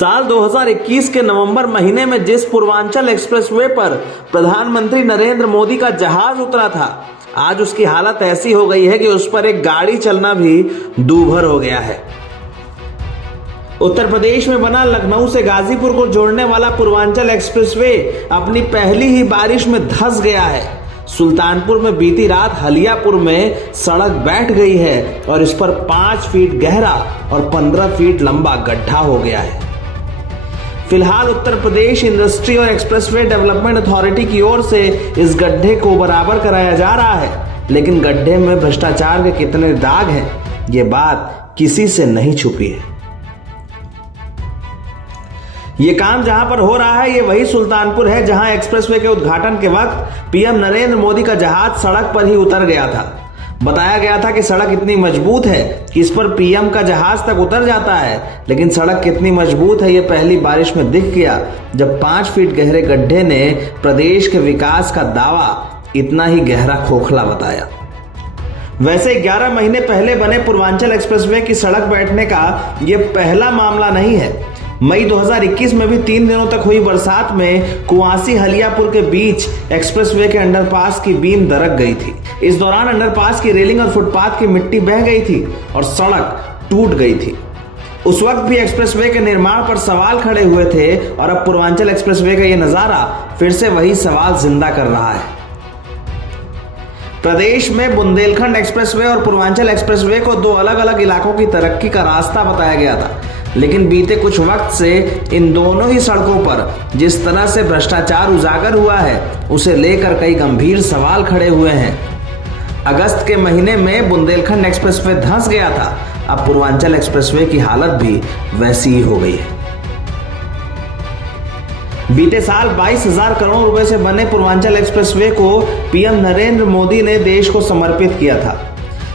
साल 2021 के नवंबर महीने में जिस पूर्वांचल एक्सप्रेसवे पर प्रधानमंत्री नरेंद्र मोदी का जहाज उतरा था, आज उसकी हालत ऐसी हो गई है कि उस पर एक गाड़ी चलना भी दूभर हो गया है। उत्तर प्रदेश में बना लखनऊ से गाजीपुर को जोड़ने वाला पूर्वांचल एक्सप्रेसवे अपनी पहली ही बारिश में धंस गया है। सुल्तानपुर में बीती रात हलियापुर में सड़क बैठ गई है और इस पर 5 फीट गहरा और 15 फीट लंबा गड्ढा हो गया है। फिलहाल उत्तर प्रदेश इंडस्ट्री और एक्सप्रेसवे डेवलपमेंट अथॉरिटी की ओर से इस गड्ढे को बराबर कराया जा रहा है, लेकिन गड्ढे में भ्रष्टाचार के कितने दाग हैं, ये बात किसी से नहीं छुपी है। ये काम जहां पर हो रहा है, ये वही सुल्तानपुर है जहां एक्सप्रेसवे के उद्घाटन के वक्त पीएम नरेंद्र मोदी का जहाज सड़क पर ही उतर गया था। बताया गया था कि सड़क इतनी मजबूत है कि इस पर पीएम का जहाज तक उतर जाता है, लेकिन सड़क कितनी मजबूत है ये पहली बारिश में दिख गया जब 5 फीट गहरे गड्ढे ने प्रदेश के विकास का दावा इतना ही गहरा खोखला बताया। वैसे 11 महीने पहले बने पूर्वांचल एक्सप्रेसवे की सड़क बैठने का ये पहला मामला नहीं है। मई 2021 में भी 3 दिनों तक हुई बरसात में कुआसी हलियापुर के बीच एक्सप्रेसवे के अंडरपास की बीम दरक गई थी। इस दौरान अंडरपास की रेलिंग और फुटपाथ की मिट्टी बह गई थी और सड़क टूट गई थी। उस वक्त भी एक्सप्रेसवे के निर्माण पर सवाल खड़े हुए थे और अब पूर्वांचल एक्सप्रेसवे का ये नजारा फिर से वही सवाल जिंदा कर रहा है। प्रदेश में बुंदेलखंड एक्सप्रेसवे और पूर्वांचल एक्सप्रेसवे को 2 अलग अलग इलाकों की तरक्की का रास्ता बताया गया था, लेकिन बीते कुछ वक्त से इन दोनों ही सड़कों पर जिस तरह से भ्रष्टाचार उजागर हुआ है, उसे लेकर कई गंभीर सवाल खड़े हुए हैं। अगस्त के महीने में बुंदेलखंड एक्सप्रेसवे धंस गया था, अब पूर्वांचल एक्सप्रेसवे की हालत भी वैसी ही हो गई है। बीते साल 22,000 करोड़ रुपए से बने पूर्वांचल एक्सप्रेसवे को पीएम नरेंद्र मोदी ने देश को समर्पित किया था।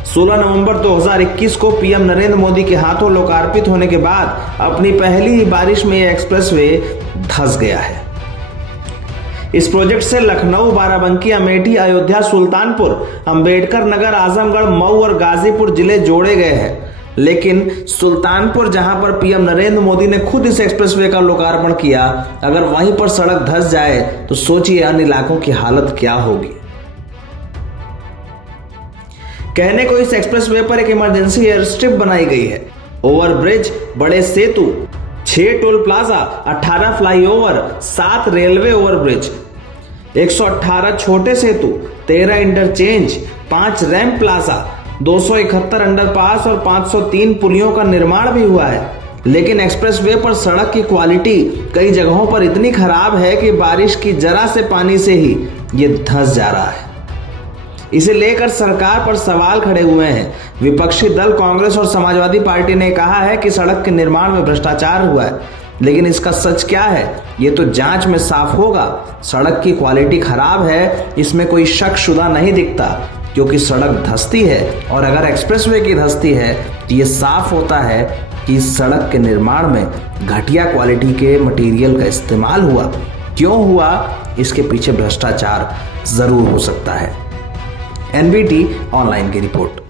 16 नवंबर 2021 को पीएम नरेंद्र मोदी के हाथों लोकार्पित होने के बाद अपनी पहली ही बारिश में यह एक्सप्रेसवे धंस गया है। इस प्रोजेक्ट से लखनऊ, बाराबंकी, अमेठी, अयोध्या, सुल्तानपुर, अंबेडकर नगर, आजमगढ़, मऊ और गाजीपुर जिले जोड़े गए हैं, लेकिन सुल्तानपुर जहां पर पीएम नरेंद्र मोदी ने खुद इस एक्सप्रेसवे का लोकार्पण किया, अगर वहीं पर सड़क धंस जाए तो सोचिए अन्य इलाकों की हालत क्या होगी। कहने को इस एक्सप्रेसवे पर एक इमरजेंसी एयर स्ट्रिप बनाई गई है। ओवरब्रिज, बड़े सेतु, 6 toll plaza, 18 flyover, 7 railway overbridge, 118 छोटे सेतु, 13 इंटरचेंज, 5 रैंप प्लाजा, 271 अंडरपास और 503 पुलियों का निर्माण भी हुआ है। लेकिन एक्सप्रेसवे पर सड़क की क्वालिटी कई जगहों पर इतनी खराब है कि बारिश की जरा से पानी से ही ये धंस जा रहा है। इसे लेकर सरकार पर सवाल खड़े हुए हैं। विपक्षी दल कांग्रेस और समाजवादी पार्टी ने कहा है कि सड़क के निर्माण में भ्रष्टाचार हुआ है, लेकिन इसका सच क्या है ये तो जांच में साफ होगा। सड़क की क्वालिटी खराब है, इसमें कोई शक शुदा नहीं दिखता, क्योंकि सड़क धंसती है और अगर एक्सप्रेसवे की धंसती है तो ये साफ होता है कि इस सड़क के निर्माण में घटिया क्वालिटी के मटेरियल का इस्तेमाल हुआ। क्यों हुआ, इसके पीछे भ्रष्टाचार जरूर हो सकता है। एनबीटी ऑनलाइन की रिपोर्ट।